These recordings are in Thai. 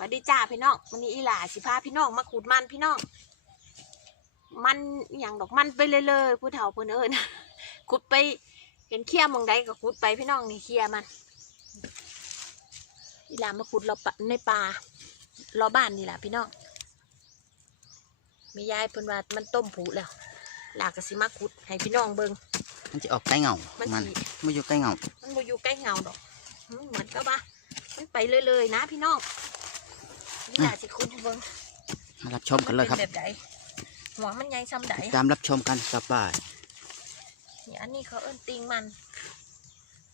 วัสดีจ้าพี่น้องวันนี้อีหลาสิพาพี่น้องมาขูดมันพี่น้อง มันอหย่างดอกมันไปเลยเลยผู้เฒ่าเพิ่นเอิญขุดไปเห็นเคี้ยหมองใดก็ขุดไปพี่น้องนี่เคี้ยมัน อีหลามาขุดเราปะในป่ารอบ้านนี่แหละพี่น้องมียายเพิ่นว่ามันต้มผูแล้วหลากก็สิมาขุดให้พี่น้องเบิ่งมันจะออกใกล้เงา มันมันสิไม่อยู่ใกล้เงา มันบ่อยู่ใกล้เงาดอกอืมเหมือนกับว่ามันไปเลยเลยๆนะพี่น้อง นี่แหละสิคุณให้เบิ่งมารับชมกันเลยครับมัป็แบบใดหัวมันใหญ่ซ้ำใดตามรับชมกันสบายนี่อันนี้เขาเอิ้นติงมัน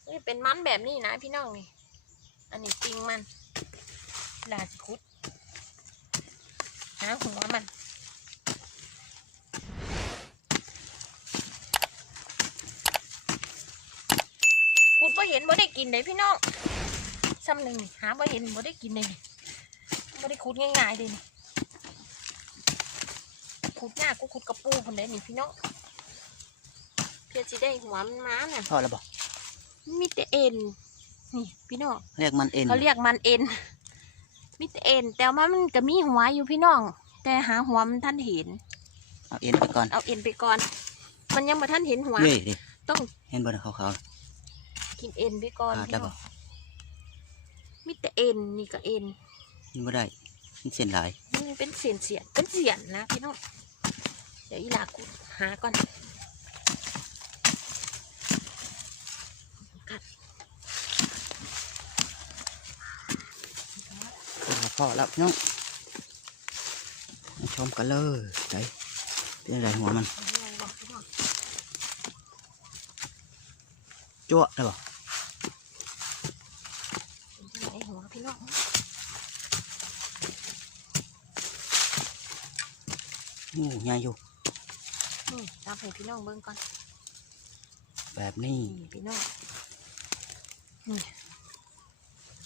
นี่เป็นมันแบบนี้นะพี่น้องนี่ อันนี้ติงมันลาสิคุดหาหัวมันขุดบ่เห็นบ่ได้กินเลยพี่น้องซ้ำหนึ่งนี่หาบ่เห็นบ่ได้กินเลยนี่ บ่ได้ขุดง่ายๆเลยนี่ขุดยากกูขุดกระปูคนเด้นี่พี่น้องเพื่อสิได้หัวมันมาน่ะพ่อแล้วบอกมีแต่เอ็นนี่พี่น้องเรียกมันเอ็นเขาเรียกมันเอ็นมีแต่เอ็นแต่ว่ามันก็มีหัวอยู่พี่น้อง แต่หาหัวมันท่านเห็น เอาเอ็นไปก่อน เอาเอ็นไปก่อน มันยังบ่ท่านเห็นหัวเย้ดิต้องเห็นบนเขาเขากินเอ็นไปก่อนขาดพี่แล้วน้บอองกมีแต่เอ็นนี่ก็เอ็น กินไม่ได้มันเส้นหลายมันเป็นเสียนเสียนเป็นเสียนนะพี่น้องเดี๋ยวอีลากูหาก่อนกัดเอาพ่อแล้วพี่น้องมาชมกันเลยไหนเป็นอะไรหัวมันเอาไว้บอกพี่น้องจั่วได้บอกเป็นที่ไหนหัวพี่น้อง อู้ใหญ่อยู่นี่ตามให้พี่น้องเบิ่งก่อน แบบนี้นี่พี่น้อง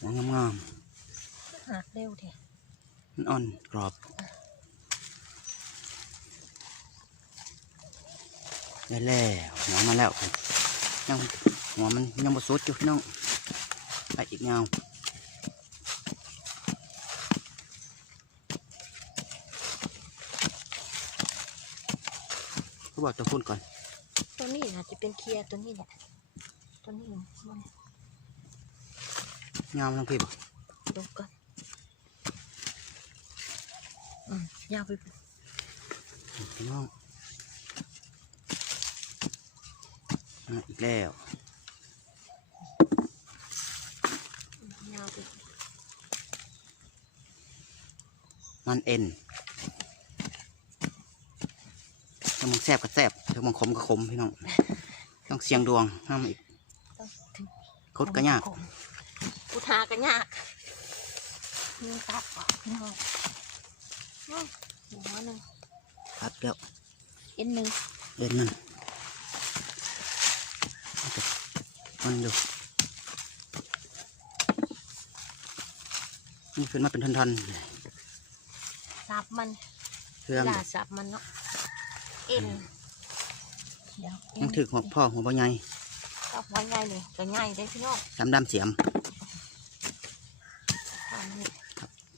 หัวงามหักเร็วแท้ๆมันอ่อนกรอบได้แล้วหัวมาแล้วยังหัวมันยังบ่สุดอยู่พี่น้องไปอีกเงา เขาบอกจะพูดก่อน ตัวนี้อาจจะเป็นเคลียร์ตัวนี้แหละตัวนี้มันยาวมาทั้งพี่บอกดูก่อนอืมยาวไปพี่น้องอะอีกแล้วยาวไปมันเอ็น ถ้ามึงแซบก็แซบถ้ามึงขมก็ขมพี่น้อง ต้องเสียงดวงห้ามอีกต้องถึงคดก็ยากกูทากันยากนี่ตัดออกพี่น้องอืมหัวหนึ่งครับแล้วเอ็นหนึ่งเอ็นมันมันอยู่นี่ขึ้นมาเป็นท่อนสับมันๆเครื่องลาสับมันเนาะ เอ็นเดี๋ยวเอ็ยันงถือหัวพ่อหัวบ่ใหญ่สับไว้ง่ายเลยก็ง่ายได้พี่น้องสามดำเสียมทำนี่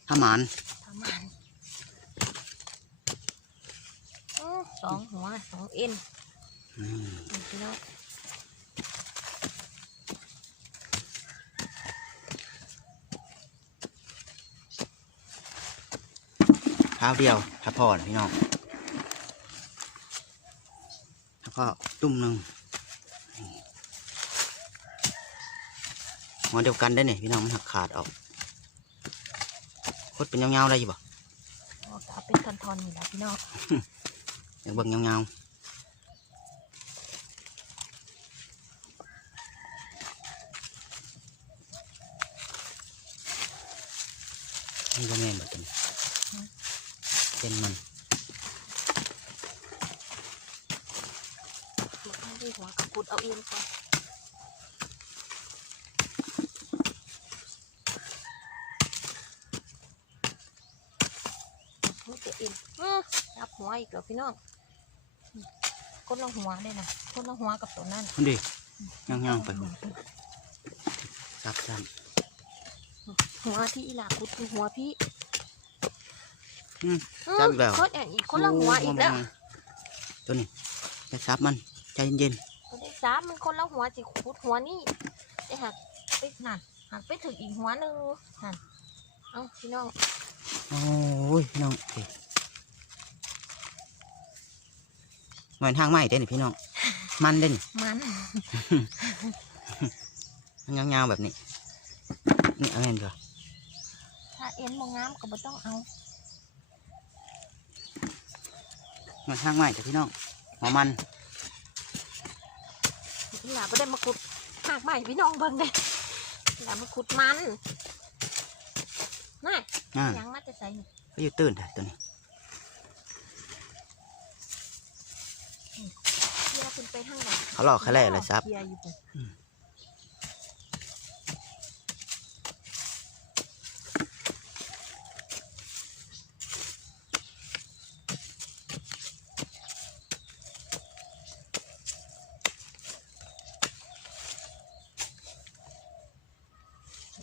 ถ้าหมานทำมันอื้อสองหัวสองเอ็นอืมนี่พี่น้องเท้าเดียวถ้าพ่อนะพี่น้อง แล้วก็ตุ่มหนึ่งหัวเดียวกันได้เนี่ยพี่น้องมันหักขาดออกคดเป็นเงาๆได้อยู่บ่เอาเอาเป็นทอนๆนี่แหละพี่น้องอยากเบิ่งเงาๆนี่ก็แม่นแบบนี้เป็นมัน มันดีหัวกับกุดเอาเอ็นก่อนนี่จะเอ็นอื้อรับหัวอีกแล้วพี่น้องคนละหัวเลยนะคนละหัวกับตัวนั้นมันดีเงาๆไปพุ่นซับซ้หัวที่อีหลากุดคือหัวพี่ำอืมอืมจับอีกแล้วคนอย่างอีกคนละหัวอีกแล้วโตัวนี้จะซับมันใจเย็นตัวที่ สามมันคนละหัวจิขุดหัวนี่ไอ้หักไปนั่นหักไปถึงอีกหัวหนึ่งนั่นเอาพี่น้องๆโอ้ยพี่น้องเอ้ยเหมือนทางไม้เด้นี่พี่น้อง มันเด้นมันมันยาวๆแบบนี้ นี่เอาเห็นก่อนถ้าเอ็นมองงามก็บ่ต้องเอาเหมือนทางไม้แต่พี่น้องหัวมัน หลาบ่ได้มาขุดหักใหม่พี่น้องเบิ่งเลยหลามาขุดมันน่ะอ่ายังมาจะใส่นี่ก็อยู่ตื่นแต่ตัวนี้เลียขึ้นไปทางไหนเขาหลอกเขาแล่อะไรซับเลียอยู่พุ่น อืม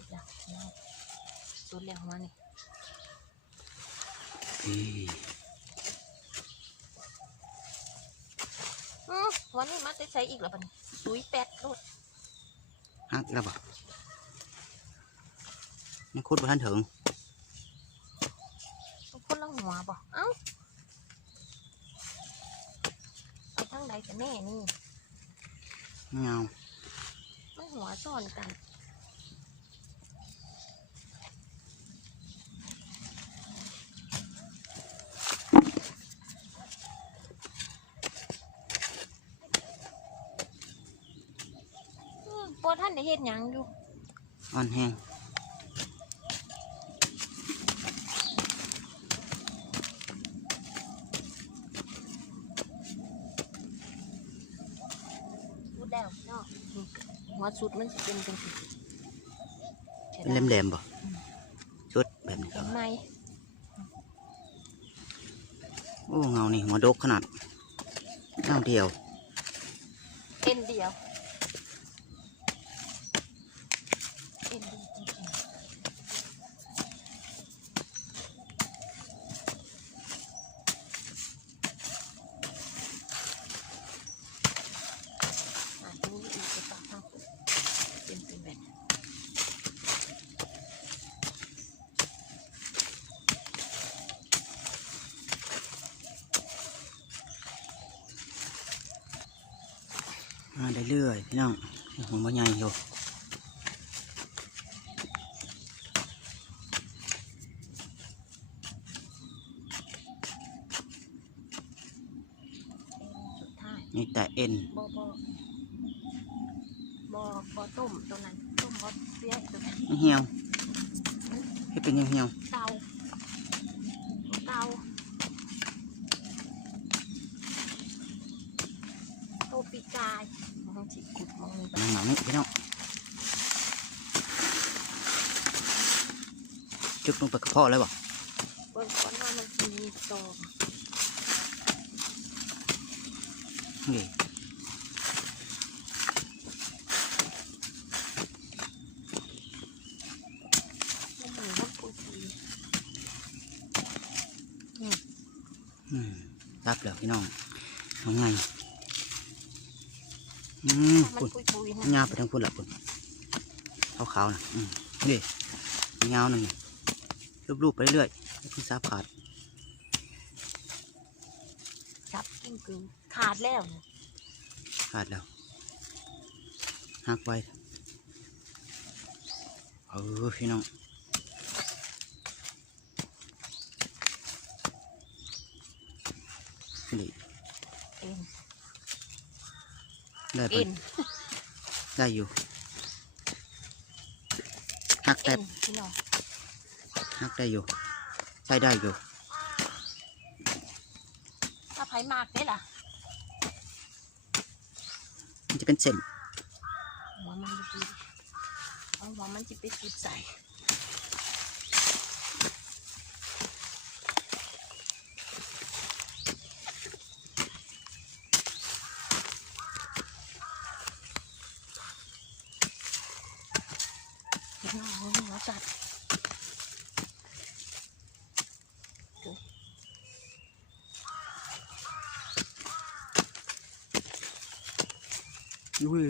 เดี๋ยวนะสุดแล้วหัวนี่ พี่ อือหัวนี่มาจะใส่อีกแล้วบัดนี้สุยแปดโลด ฮักแล้วบอก ยังคุดบ่ทันถึงมันคนละหัวบ่เอ้าเอาทางใดกันแน่นี่เงามันหัวซ้อนกันอืมปอท่านได้เฮ็ดหยังอยู่อ่อนแห้ง สุดแล้วเนาะนี่ หัวสุดมันสิเป็นจังซี่เป็นแหลมๆบ่ชุดแบบนี้เห็ก็นไหมโอ้เงานี่หัวดกขนาดเงาเดียว เอ็นเดียวเอ็นดีจริงๆอะดูอีกจะตัดทางเป็นเป็นแบบ มาได้ เรื่อยพี่น้องหัวมันใหญ่อยู่สุดท้ายนี่แต่เอ็นบอบอบอบอต้มตัวนั้นต้มบอเสียตัวนั้นเหี่ยวให้เป็นเหี่ยวเตาเตาโตปีกาย มองจิกุดมองมีๆแบบหนังๆนี่พี่น้องจุกลงไปกระเพาะเลยบ่เบิ่งก่อนว่ามันสิมีโตนี่มันมีน้ำปูชี อืมรับแล้วพี่น้องเอาไง อืมมันคุณปุยปุยๆนะยาวไปทางพุ่นละคุณขาวๆนะอืมนี่ยาวหนึ่งรูปๆไปเรื่อยๆไม่เพิ่งซับขาดจับกิ้งกือขาดแล้วเนี่ยขาดแล้วหักไว้เออพี่น้องนี่ เอ็น ได้ปะเอ็นได้อยู่หักแต่เอ็นพี่น้องหักได้อยู่ ใช้ได้อยู่ ถ้าไผ่มากได้ล่ะมันจะเป็นเส้นหัวมันจะเอาหัวมันจะไปสุดใส่พี่น้องหัวจัดดู อุ้ย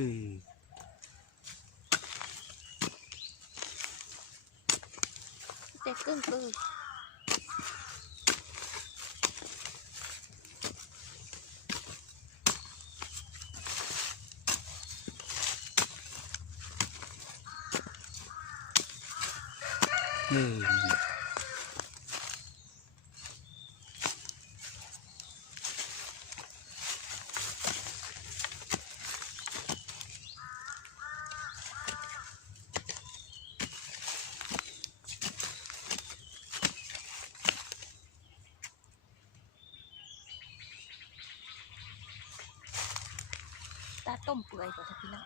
เจ็ดกึ่งกึ่ง เฮ้ย ต้มเปื่อยก่อนพี่น้อง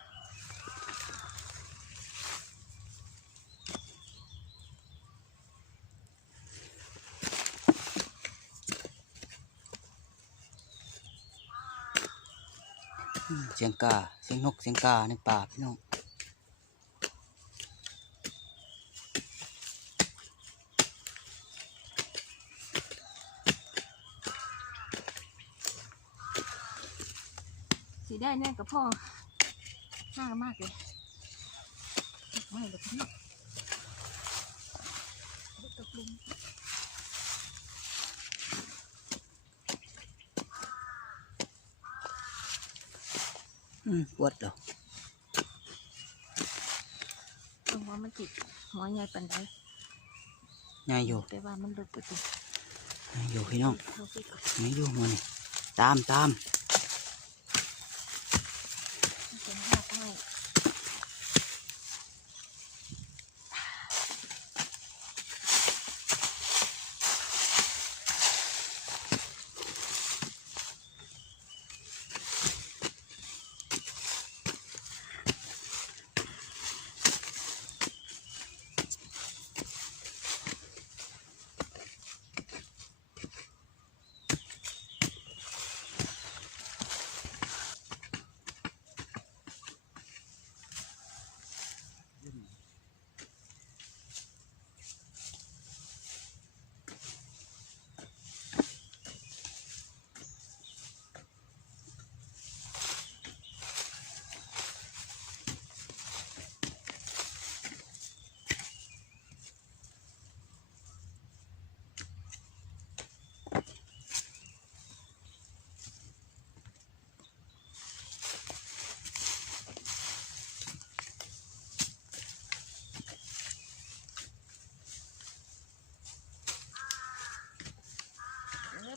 เสียงกา เสียงนก เสียงกาในป่าพี่น้อง สีได้แน่กับพ่อน่ามากเลยไม่หรอกพี่น้องตกลุมอืมวัดเหรอตรงว่ามันจิตหัวใหญ่ปันไดง่ายอยู่แต่ว่ามันลึกไปติง่ายอยู่พี่น้องเราไปก่อนง่ายอยู่มันนี่ตามตาม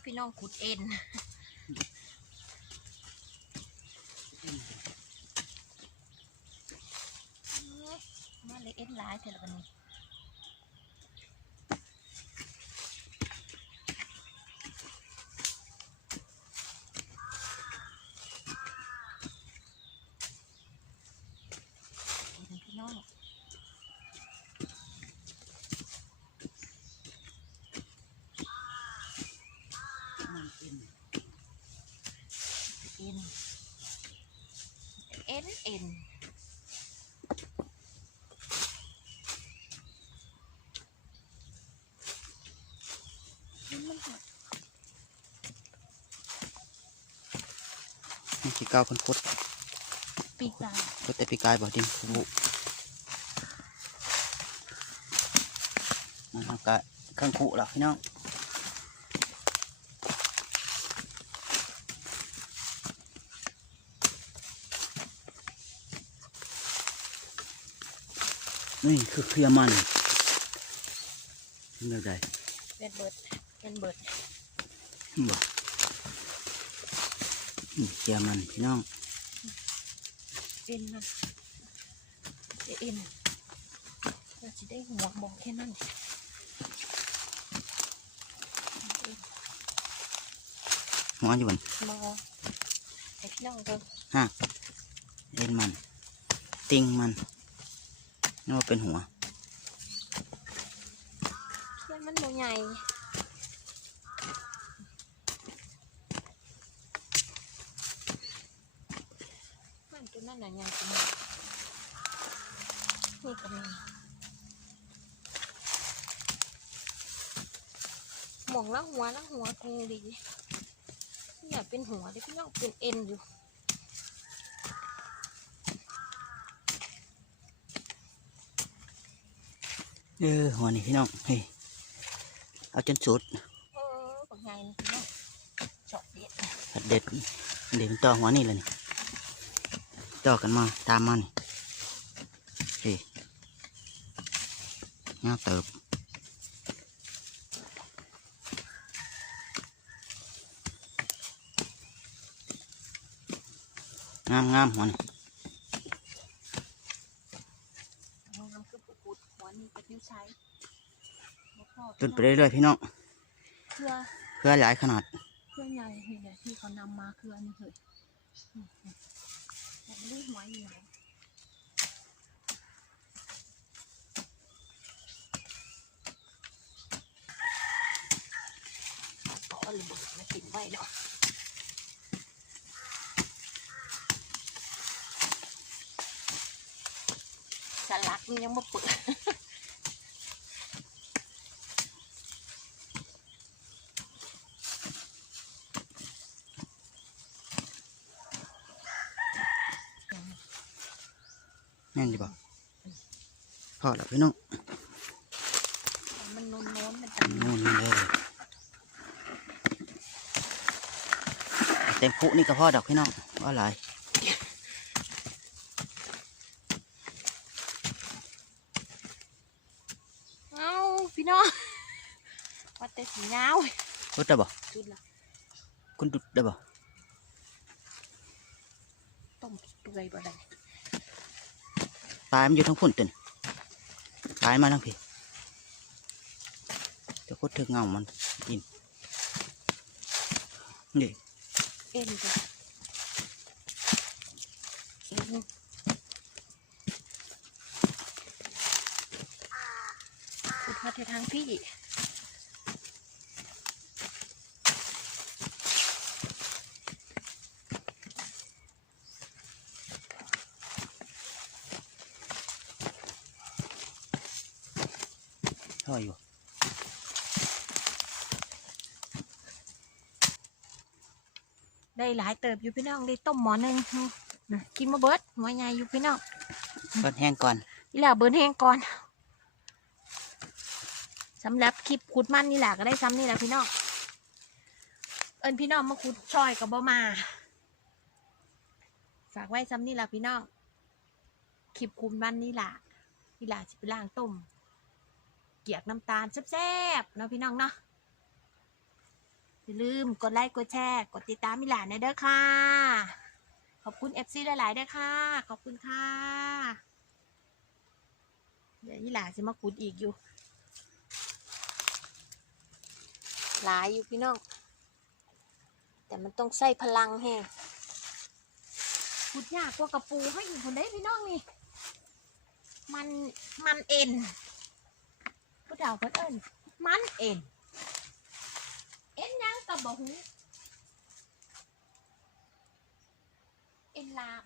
พี่น้องขุดเอ็นมาเลยเอ็นหลายเท่ากันนี้เอ็นพี่น้อง เอ็น เอ็นเอ็นมันมันหักนี่ที่ก้าคนคดปีกายคดแต่ปีกายบ่ดินผูนะครับกะข้างขู่หรอพี่น้อง นี่คือเคลียร์มันเป็นแบบใดเบ็ดเบิดเป็นเบิดบ่นี่เคลียร์มันพี่น้องเอ็นมันจะเอ็นเราจะได้หัวบอกแค่นั้นหัวอยู่บนมอไอพี่น้องเดินฮะเล่นมันติงมัน นึกว่าเป็นหัวเพื่มันโมใหญ่มันตัวนั่นน่ะใหญ่กว่านี้นี่ก็มีหมองแล้วหัวแล้วหัวคงดีอยากเป็นหัวเลยพี่น้องเป็นเอ็นอยู่ เออหัวนี่พี่น้องเฮ้ยเอาจนสุดเออบักไงนะพี่น้องชอบเด็ดผัดเด็ดเด็ดมันต่อหัวนี่เลยนี่ต่อกันมาตามมานี่เฮ้ยงาเติบงามงามหัวนี่ำคือปูกุดหัวนี่เป็นนิ้วใช้บ่พอ ต้ นไปเรื่อยๆพี่น้องเครือเพื่อหลายขนาดเครือใหญ่นี่แหละที่เขานำมาคืออันนี้เลยอืมอืมแต่ไม่รู้หัวอยู่ไหนเอาเอาระเบิดมากินไว้เนาะสลักนี่ยังไม่เปิด แม่นดีบ่พอแล้วพี่น้องมันโน้นโน้นๆมันจังนู่นนี่เลยเต็มคุนี่ก็พอดอกพี่น้องว่าหลายเอ้าพี่น้องว่าแต่สียาวรุดได้บ่จุดละคุณดุดได้บ่ต้มเปื่อยบ่ได้ ปลายมันอยู่ทั้งพุ่นตึนปลายมาทั้งพี่จะโคตรถึงเงามันกินนี่เอ็นจ้ะเอ็นขุดมาเททางพี่ ท่ออยู่ ได้หลายเติบอยู่พี่น้องได้ต้มหมอหนึ่งนะกินมาเบิดหัวใหญ่อยู่พี่น้องเปิดแห้งก่อนนี่แหละเบิร์นแห้งก่อนสำหรับคลิปขุดมันนี่แหละก็ได้ซ้ำนี่แหละพี่น้องเอิญพี่น้องมาขุดชอยกับบ่มา ฝากไว้ซ้ำนี่แหละพี่น้องคลิปขุดมันนี่แหละนี่แหละจะไปล้างต้ม เกียกน้ำตาลแซ่บๆเนาะพี่น้องเนาะอย่าลืมกดไลค์กดแชร์กดติดตามมิหลานเด้อค่ะ ขอบคุณเอฟซีหลายๆเด้อค่ะ ขอบคุณค่ะ เดี๋ยวยี่หลานจะมาขุดอีกอยู่ หลายอยู่พี่น้อง แต่มันต้องใส่พลังแฮงขุดยากกว่ากระปูให้อีกคนได้พี่น้องนี่ มันมันเอ็น ผู้เฒ่าเพิ่นเอิ้นมันเอ็น เอ็นยังกับบ่หูเอ็นลาม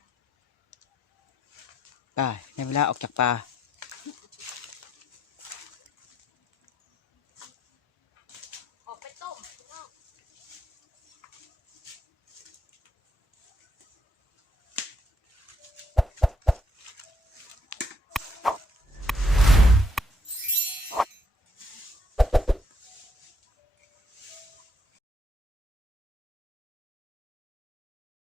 ไป้าในเวลาออกจากป่า